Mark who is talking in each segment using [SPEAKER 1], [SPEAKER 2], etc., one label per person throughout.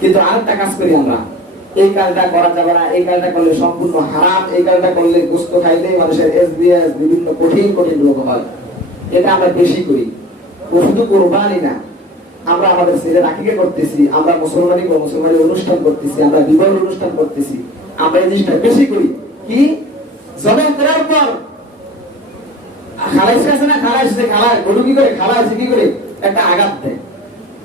[SPEAKER 1] কিন্তু আরেকটা কাজ করি আমরা। এই কাজটা করা যাবে না, এই কাজটা করলে সম্পূর্ণ হারাম, এই কাজটা করলে গোস্ত খাইলে মানুষের এসবিএস বিভিন্ন কঠিন কঠিন রোগ হয়। এটা আমরা বেশি করি। শুধু কোরবানি না। আমরা আমাদের ছেলে রাখিকে করতেছি, আমরা মুসলমানি মুসলমানি অনুষ্ঠান করতেছি, আমরা বিবাহ অনুষ্ঠান করতেছি। আমরা এই জিনিসটা বেশি করি। কি? জবে করার পর। খালাইছে আছে না? খালাইছে খালা গরু কি করে? খালাইছে কি করে? একটা আঘাত দেয়।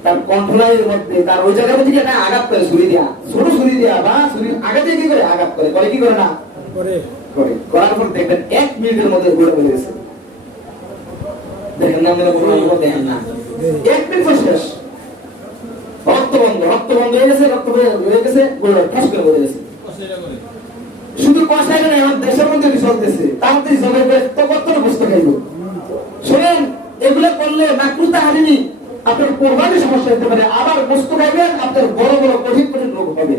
[SPEAKER 1] তার কন্ট্রোলের মধ্যে তার ওই জায়গার মধ্যে একটা আঘাত করে ছুরি দিয়া ছোট ছুরি দিয়া বা ছুরির আঘাতে কি করে আঘাত করে করে কি করে না?
[SPEAKER 2] করে।
[SPEAKER 1] করে। করার পর দেখবেন এক মিনিটের মধ্যে ঘুরে হয়ে গেছে দেখেন না আপনারা কোনো দেখেন না। এক মিনিট শেষ। রক্ত বন্ধ রক্ত বন্ধ হয়ে গেছে রক্ত হয়ে গেছে ঘুরে ঠাস করে বলে গেছে। শুধু কষাই না এখন দেশের মধ্যে কি চলতেছে? তার মধ্যে করে তো কত বুঝতে খাইব? শোনেন এগুলো করলে মাকরুতা হারিনি। আপনার কোরবানি সমস্যা হতে পারে, আবার বস্তু খাইবেন আপনার বড় বড় কঠিন কঠিন রোগ হবে।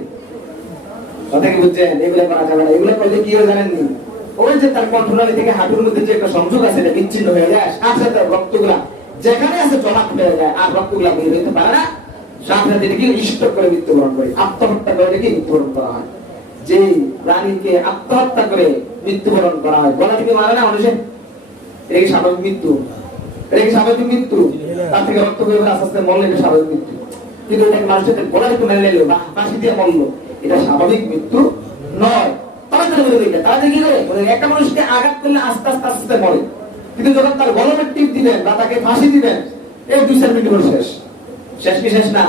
[SPEAKER 1] কথা কি বুঝছেন? এগুলো করা যাবে না। এগুলো করলে কি জানেননি? ওই যে তার কন্ট্রোলারি থেকে হাঁটুর মধ্যে যে একটা সংযোগ আছে, এটা বিচ্ছিন্ন হয়ে যায়, সাথে রক্তগুলা যেখানে আছে হয়ে যায়, আর রক্তগুলা বের হইতে পারে না। সাথে সাথে এটাকে করে মৃত্যুবরণ করে, আত্মহত্যা করে এটাকে মৃত্যুবরণ করা হয়। যে প্রাণীকে আত্মহত্যা করে মৃত্যুবরণ করা হয়, গলা থেকে মারে না মানুষের? এটা স্বাভাবিক মৃত্যু। এটা কি স্বাভাবিক মৃত্যু তার থেকে রক্ত বের হয়ে আস্তে আস্তে মরলে এটা স্বাভাবিক মৃত্যু। কিন্তু এটা মানুষের গলা একটু মেরে নিল ফাঁসি দিয়ে মরলো। এটা স্বাভাবিক মৃত্যু নয়। তাড়াতাড়ি বলে দিলে তাড়াতাড়ি কি করে একটা মানুষকে আঘাত করলে আস্তে আস্তে আস্তে মরে। কিন্তু যখন তার গরমের টিপ দিবেন বা তাকে ফাঁসি দিবেন এই দুই চার মিনিট হলো শেষ। শেষ কি শেষ না?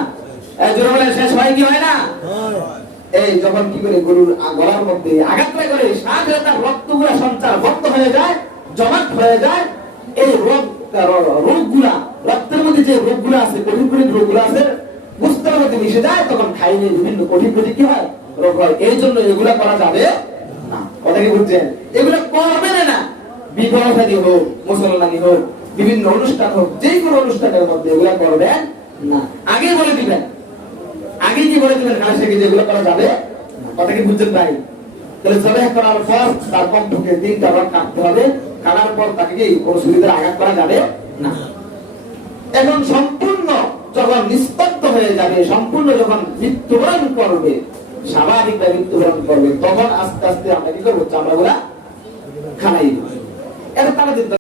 [SPEAKER 1] জোরে বলে শেষ হয় কি হয় না? এই যখন কি করে গরুর গলার মধ্যে আঘাত করে করে সাথে তার রক্তগুলা সঞ্চার বন্ধ হয়ে যায় জমাট হয়ে যায় এই রোগ রোগগুলা, রক্তের মধ্যে যে রোগগুলো আছে, কঠিন কঠিন রোগগুলো আছে বুঝতের মধ্যে মিশে যায়, তখন খাইলে বিভিন্ন কঠিন কঠিন কি হয়? রোগ হয়। এই জন্য এগুলা করা যাবে না। কথা কি বুঝছেন? এগুলো করবেন না বিবাহ হোক, মুসলমানি হোক, বিভিন্ন অনুষ্ঠান হোক, যে কোনো অনুষ্ঠানের মধ্যে এগুলা করবেন না। আগে বলে দিবেন। আগে কি বলে দিবেন কাজ থেকে যেগুলো করা যাবে? কথা কি বুঝছেন ভাই? তাহলে জবাই করার পর তার কমপক্ষে তিনটা বার হবে। কাটার পর তাকে কি কোনো সুবিধার আঘাত করা যাবে? না। এখন সম্পূর্ণ যখন নিস্তব্ধ হয়ে যাবে, সম্পূর্ণ যখন মৃত্যুবরণ করবে, স্বাভাবিকভাবে মৃত্যুবরণ করবে, তখন আস্তে আস্তে আমরা কি করব? চামড়া গুলা খানাই। এখন তারা